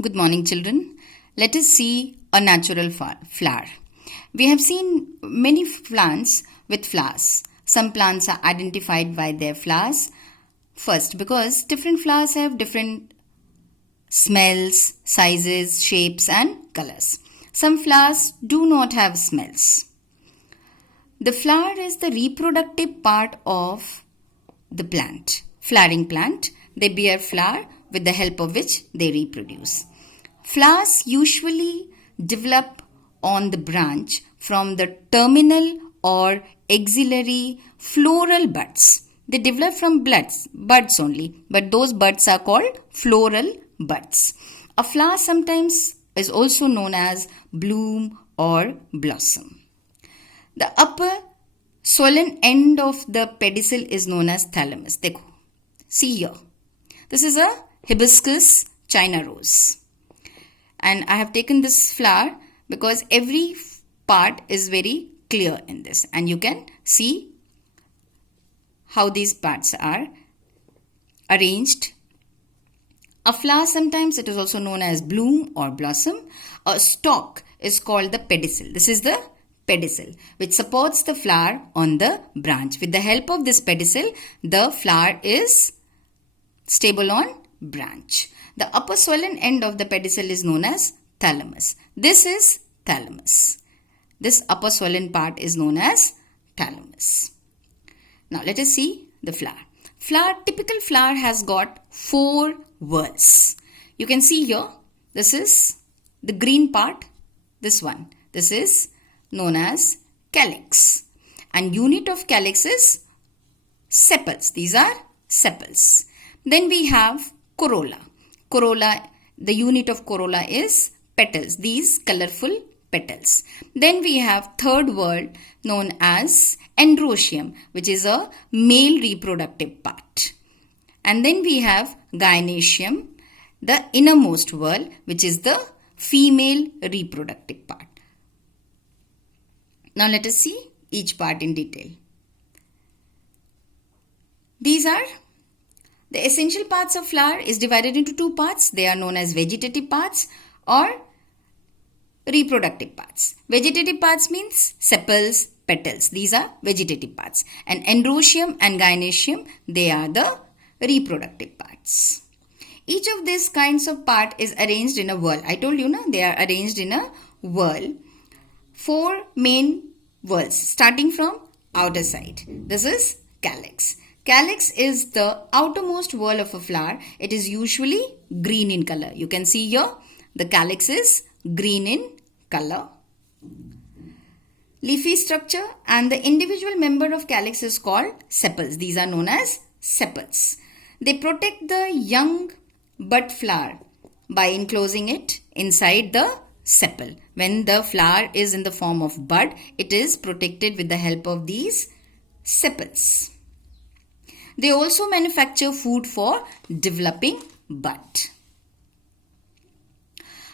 Good morning, children. Let us see a natural flower. We have seen many plants with flowers. Some plants are identified by their flowers first because different flowers have different smells, sizes, shapes, and colors. Some flowers do not have smells. The flower is the reproductive part of the plant. Flowering plant. They bear flower with the help of which they reproduce. Flowers usually develop on the branch from the terminal or axillary floral buds. They develop from buds only, but those buds are called floral buds. A flower sometimes is also known as bloom or blossom. The upper swollen end of the pedicel is known as thalamus. See here. This is a hibiscus China rose. And I have taken this flower because every part is very clear in this. And you can see how these parts are arranged. A flower sometimes it is also known as bloom or blossom. A stalk is called the pedicel. This is the pedicel which supports the flower on the branch. With the help of this pedicel, the flower is stable on branch. The upper swollen end of the pedicel is known as thalamus. This is thalamus. This upper swollen part is known as thalamus. Now let us see the flower. Typical flower has got 4 whorls. You can see here, this is the green part, this one. This is known as calyx. And unit of calyx is sepals. These are sepals. Then we have corolla. The unit of corolla is petals. These colorful petals. Then we have third whorl known as androecium, which is a male reproductive part. And then we have gynasium, the innermost whorl, which is the female reproductive part. Now let us see each part in detail. These are the essential parts of flower is divided into 2 parts. They are known as vegetative parts or reproductive parts. Vegetative parts means sepals, petals. These are vegetative parts. And androecium and gynasium, they are the reproductive parts. Each of these kinds of part is arranged in a whorl. I told you, they are arranged in a whorl. 4 main whorls starting from outer side. This is calyx. Calyx is the outermost whorl of a flower. It is usually green in color. You can see here the calyx is green in color. Leafy structure and the individual member of calyx is called sepals. These are known as sepals. They protect the young bud flower by enclosing it inside the sepal. When the flower is in the form of bud, it is protected with the help of these sepals. They also manufacture food for developing bud.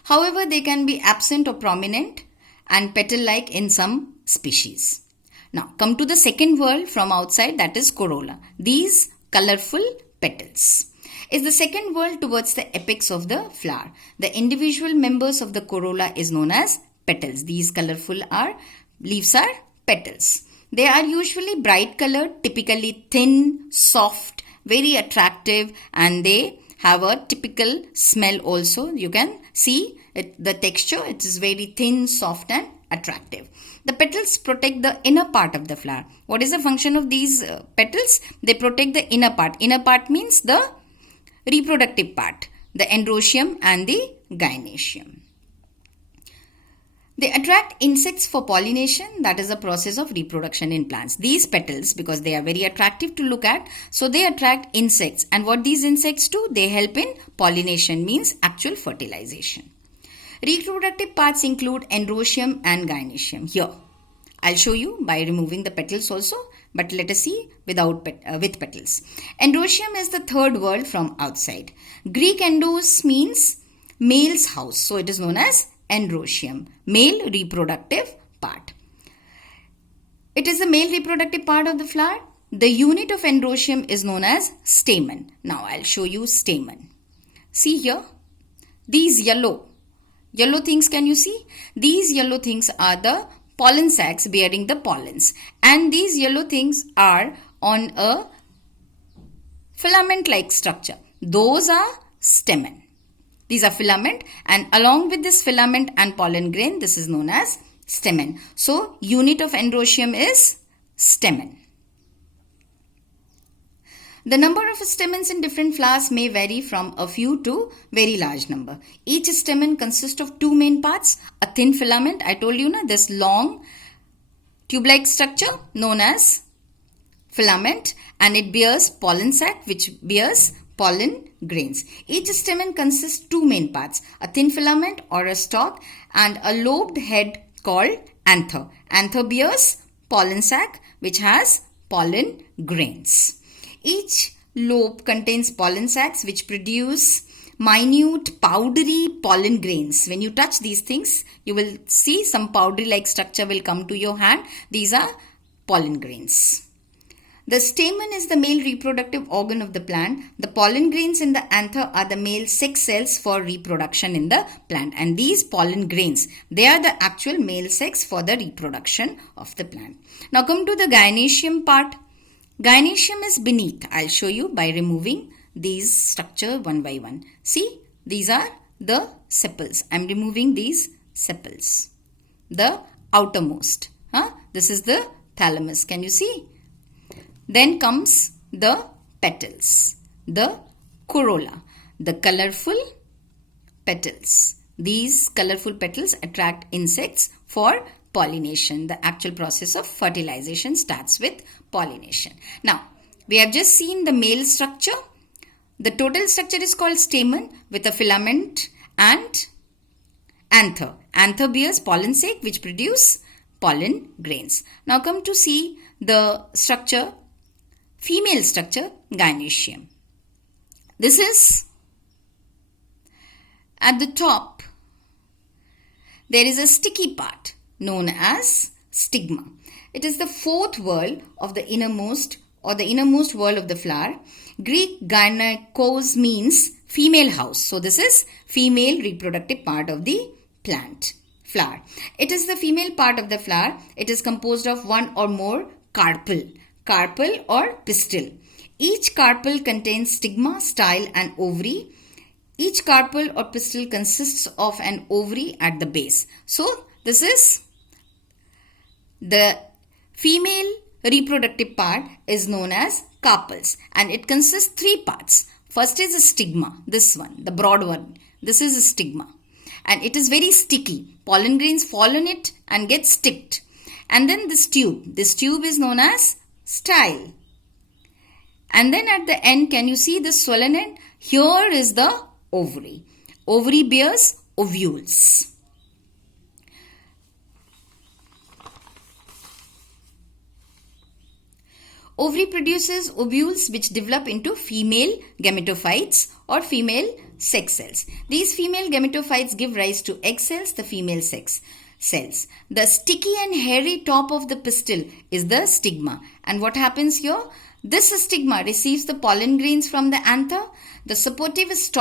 However, they can be absent or prominent and petal-like in some species. Now, come to the second whorl from outside, that is corolla. These colorful petals is the second whorl towards the apex of the flower. The individual members of the corolla is known as petals. These colorful leaves are petals. They are usually bright colored, typically thin, soft, very attractive, and they have a typical smell also. You can see the texture. It is very thin, soft, and attractive. The petals protect the inner part of the flower. What is the function of these petals? They protect the inner part. Inner part means the reproductive part, the androecium and the gynasium. They attract insects for pollination. That is a process of reproduction in plants. These petals, because they are very attractive to look at, so they attract insects. And what these insects do? They help in pollination, means actual fertilization. Reproductive parts include androecium and gynasium. Here, I'll show you by removing the petals also. But let us see with petals. Androecium is the third whorl from outside. Greek endos means male's house. So it is known as androecium, male reproductive part. It is the male reproductive part of the flower. The unit of androecium is known as stamen. Now I'll show you stamen. See here, these yellow things, can you see? These yellow things are the pollen sacs bearing the pollens, and these yellow things are on a filament like structure. Those are stamen. These are filament, and along with this filament and pollen grain, this is known as stamen. So unit of androecium is stamen. The number of stamens in different flowers may vary from a few to very large number. Each stamen consists of two main parts. A thin filament, I told you, this long tube-like structure known as filament, and it bears pollen sac which bears pollen grains. Each stamen consists two main parts, a thin filament or a stalk and a lobed head called anther. Anther bears pollen sac which has pollen grains. Each lobe contains pollen sacs which produce minute powdery pollen grains. When you touch these things, you will see some powdery like structure will come to your hand. These are pollen grains. The stamen is the male reproductive organ of the plant. The pollen grains in the anther are the male sex cells for reproduction in the plant. And these pollen grains, they are the actual male sex for the reproduction of the plant. Now come to the gynasium part. Gynasium is beneath. I'll show you by removing these structure one by one. See, these are the sepals. I'm removing these sepals. The outermost. This is the thalamus. Can you see? Then comes the petals, the corolla, the colorful petals. These colorful petals attract insects for pollination. The actual process of fertilization starts with pollination. Now, we have just seen the male structure. The total structure is called stamen with a filament and anther. Anther bears pollen sac which produce pollen grains. Now come to see the structure, female structure, gynasium. This is at the top. There is a sticky part known as stigma. It is the fourth whorl of the innermost whorl of the flower. Greek gynekos means female house. So this is female reproductive part of the flower. It is the female part of the flower. It is composed of one or more carpel or pistil. Each carpel contains stigma, style and ovary. Each carpel or pistil consists of an ovary at the base. So this is the female reproductive part is known as carpels, and it consists three parts. First is a stigma, this one, the broad one. This is a stigma, and it is very sticky. Pollen grains fall on it and get sticked. And then this tube is known as style. And then at the end, can you see the swollen end? Here is the ovary. Ovary bears ovules. Ovary produces ovules which develop into female gametophytes or female sex cells. These female gametophytes give rise to egg cells, the female sex cells. The sticky and hairy top of the pistil is the stigma. And what happens here? This stigma receives the pollen grains from the anther. The supportive stalk